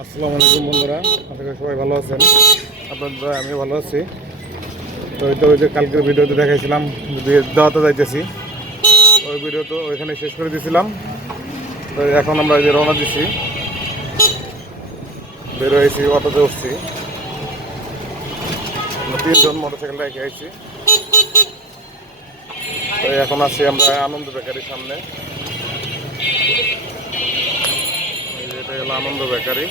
আসসালামু আলাইকুম বন্ধুরা, আশা করি সবাই ভালো আছেন। আপনাদের আমি ভালো আছি। তো ওই তো ওই যে কালকের ভিডিওতে দেখাইছিলাম দাওয়াতে যাইতেছি। ওই ভিডিও তো ওইখানে শেষ করে দিয়েছিলাম তো এখন আমরা এই যে রওনা দিছি। বের হয়েছি, অটোতে উঠছি। তিনজন মোটরসাইকেল রেখে আইছি। তো এখন আছি আমরা আনন্দ বেকারির সামনে। এটা হলো আনন্দ বেকারি।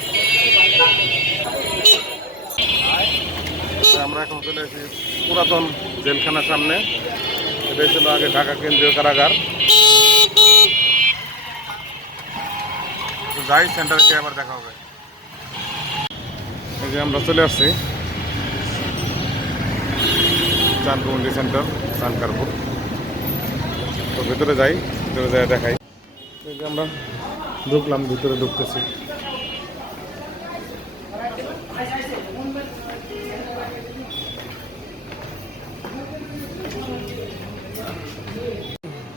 আমরা এখন চলে এসেছি পুরাতন জেলখানার সামনে। এটা ছিল আগে ঢাকা কেন্দ্রীয় কারাগার। যাই, সেন্টারে গিয়ে আবার দেখা হবে। যে আমরা চলে আসছি। চানপুন্ডি সেন্টার সানকারপুর তো ভিতরে যাই ভিতরে যাই দেখাই। যে আমরা ঢুকলাম ভিতরে ঢুকতেছি।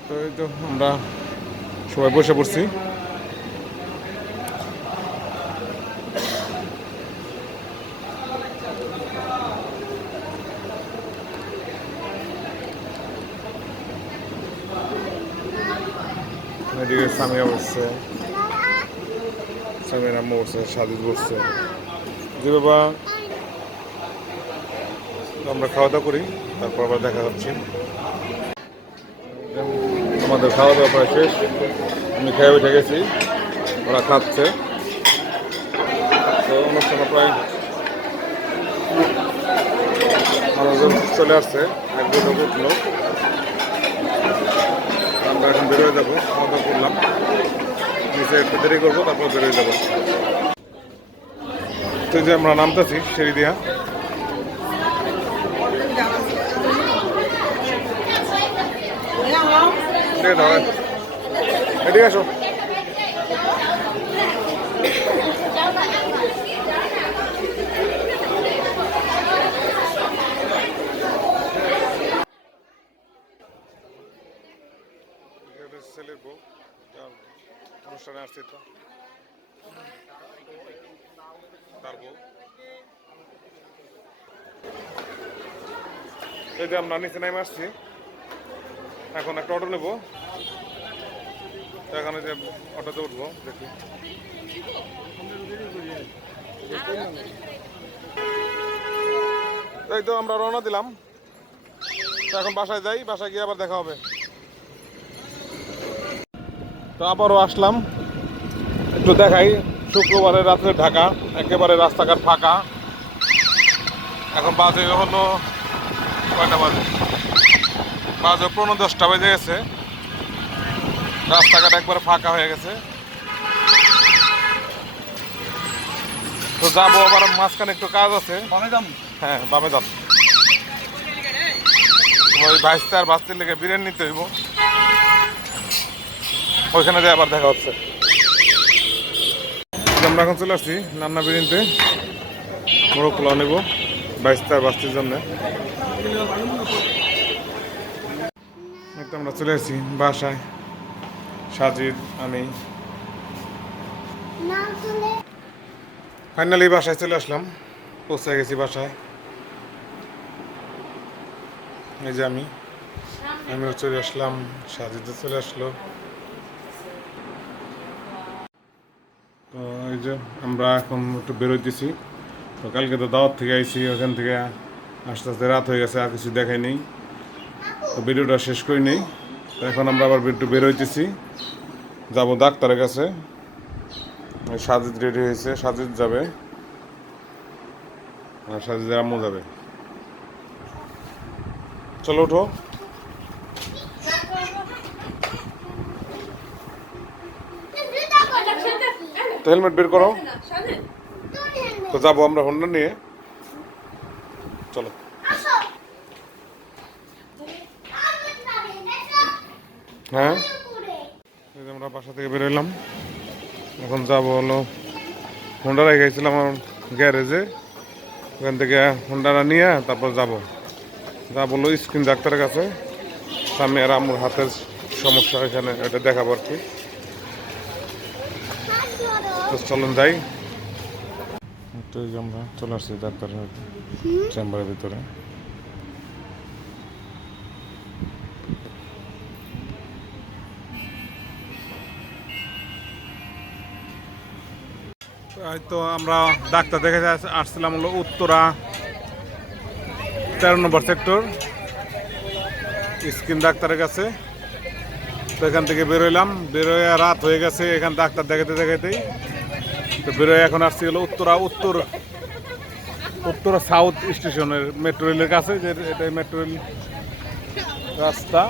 তো তো আমরা সবাই বসে পড়ছি। এদিকে সামিয়া বসছে আম্মু বসছে সাদিদ বসছে। জি বাবা। আমরা খাওয়া দাওয়া করি, তারপর আবার দেখা হচ্ছে। আমাদের খাওয়া দাওয়া প্রায় শেষ। আমি খেয়ে উঠে গেছি, ওরা খাচ্ছে। তো অনুষ্ঠান প্রায় মানুষজন চলে আসছে, এক দুটো উঠল। আমরা এখন বেরোয় যাব, খাওয়া দাওয়া করলাম। নিচে দেরি করব, তারপর বেরোয় যাব। তো যে আমরা নামতেছি, সিঁড়ি দিয়া। ঠিক আছে ছেলের বউ। অনুষ্ঠানে আসছে তো। এই যে আমরা নিচে নামে আসছি। এখন একটা অটো নেব। এখানে যে অটোতে উঠবো, দেখি। এই তো আমরা রওনা দিলাম। এখন বাসায় যাই, বাসায় গিয়ে আবার দেখা হবে। তো আবারও আসলাম। একটু দেখাই শুক্রবারে রাত্রে ঢাকা একেবারে রাস্তাঘাট ফাঁকা। এখন বাজে হলো কয়টা বাজে? বাজে পনেরো দশটা বেজে গেছে। রাস্তাঘাট একবারে ফাঁকা হয়ে গেছে। তো যাব আবার মাঝখানে একটু কাজ আছে। হ্যাঁ বামে যান। ওই ভাইস্তে আর বাস্তির লেগে বিরিয়ানি নিতে হইব। ওইখানে দিয়ে আবার দেখা হচ্ছে। আমরা এখন চলে আসছি নান্না বিরিয়ানিতে। মোরগ পোলাও নেব বাইশটা আর বাস্তির জন্য। আমরা চলে আসছি বাসায়। সাজিদ, আমি। ফাইনালি বাসায় চলে আসলাম। পৌঁছে গেছি বাসায়। এই যে আমি। আমিও চলে আসলাম, সাজিদও চলে আসলো তো এই যে আমরা এখন একটু বেরোইতেছি। তো কালকে তো দাওয়াত থেকে আইছি, ওখান থেকে আস্তে আস্তে রাত হয়ে গেছে, আর কিছু দেখাই নেই। তো ভিডিওটা শেষ করি নেই। তো এখন আমরা আবার একটু বেরোইতেছি। যাব ডাক্তারের কাছে। সাজিদ রেডি হয়েছে, সাজিদ যাবে। আর সাজিদের আম্মু যাবে। চলো উঠো তো হেলমেট বের করো। তো যাব আমরা হন্ডা নিয়ে। চলো। হ্যাঁ। আমরা বাসা থেকে বেরোলাম এখন যাব হলো হোন্ডা রেখেছিলাম আমার গ্যারেজে। ওখান থেকে হোন্ডাটা নিয়ে তারপর যাব। যা বলল স্কিন ডাক্তারের কাছে। আমি আর আমার হাতের সমস্যা এখানে, এটা দেখাবো আর কি। তো চলুন যাই। তো আমরা চলে আসছি ডাক্তারের চেম্বারের ভিতরে। তো আমরা ডাক্তার দেখে আসছিলাম হলো উত্তরা তেরো নম্বর সেক্টর স্কিন ডাক্তারের কাছে। তো এখান থেকে বেরোইলাম বেরোয় রাত হয়ে গেছে এখান ডাক্তার দেখাতে দেখাতেই তো বেরোয় এখন আসছি হলো উত্তরা, উত্তর, উত্তরা সাউথ স্টেশনের মেট্রো রেলের কাছে, যে এটাই মেট্রো রেল রাস্তা।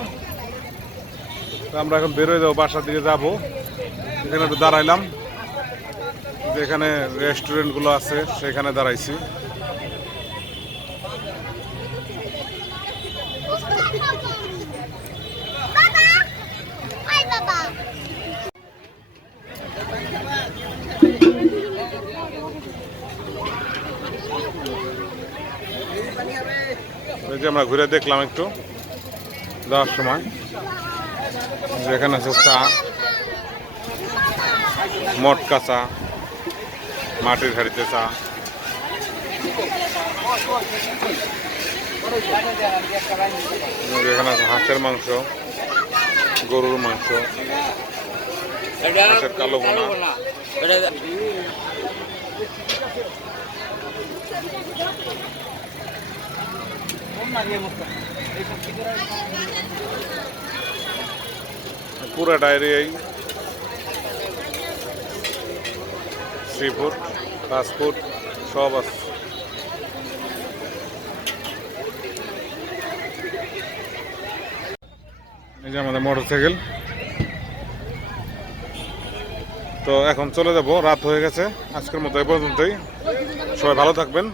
তো আমরা এখন বেরোয় যাব, বাসার দিকে যাব। এখানে একটু দাঁড়াইলাম। যেখানে রেস্টুরেন্টগুলো আছে, সেখানে দাঁড়াইছি। এই যে আমরা ঘুরে দেখলাম একটু যাওয়ার সময়। যেখানে আছে চা মটকা চা মাটির হাড়িতে চা। এখানে আছে হাঁসের মাংস, গরুর মাংস কালো বোনা পুরাটা এরিয়াই সি ফুড ফাস্ট ফুড সব আছে। এই যে আমাদের মোটর সাইকেল তো এখন চলে যাব, রাত হয়ে গেছে, আজকের মতো এই পর্যন্তই। সবাই ভালো থাকবেন,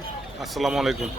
আসসালামু আলাইকুম।